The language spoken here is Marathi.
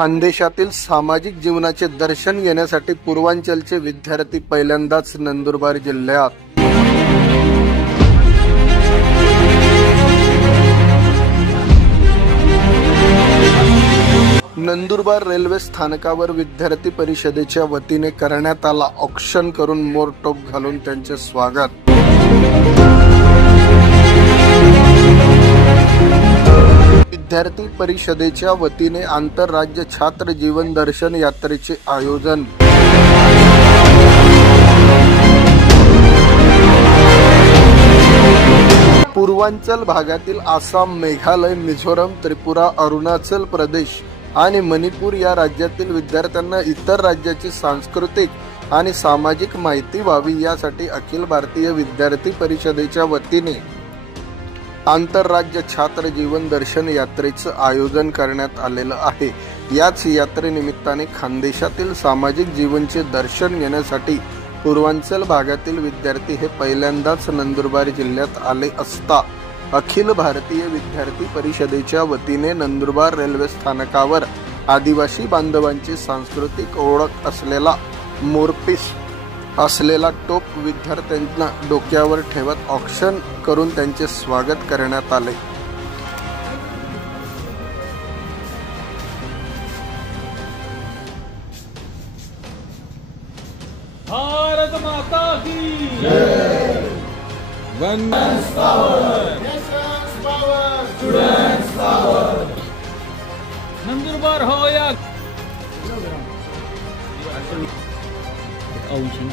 खानदेशातील सामाजिक जीवनाचे दर्शन घेण्यासाठी पूर्वांचलचे विद्यार्थी पहिल्यांदाच नंदुरबार जिल्ह्यात। नंदुरबार रेल्वे स्थानकावर विद्यार्थी परिषदेच्या वतीने करण्यात आला औक्षण करून मोरटोप घालून त्यांचे स्वागत। विद्यार्थी परिषदेच्या वतीने आंतरराज्य छात्र जीवन दर्शन यात्रेचे आयोजन। पूर्वांचल भागातील आसाम, मेघालय, मिझोरम, त्रिपुरा, अरुणाचल प्रदेश आणि मणिपूर या राज्यातील विद्यार्थ्यांना इतर राज्याची सांस्कृतिक आणि सामाजिक माहिती व्हावी यासाठी अखिल भारतीय विद्यार्थी परिषदेच्या वतीने आंतरराज्य छात्र जीवन दर्शन यात्रेचं आयोजन करण्यात आलेलं आहे। याच यात्रेनिमित्ताने खानदेशातील सामाजिक जीवनचे दर्शन घेण्यासाठी पूर्वांचल भागातील विद्यार्थी हे पहिल्यांदाच नंदुरबार जिल्ह्यात आले असता अखिल भारतीय विद्यार्थी परिषदेच्या वतीने नंदुरबार रेल्वे स्थानकावर आदिवासी बांधवांची सांस्कृतिक ओळख असलेला मोरपीस असलेला टोप विद्यार्थ्यांना डोक्यावर ठेवत औक्षण करून त्यांचे स्वागत करण्यात आले। भारत माता की जय। वंदे power, nations power, students power. Nandurbar हो या औषण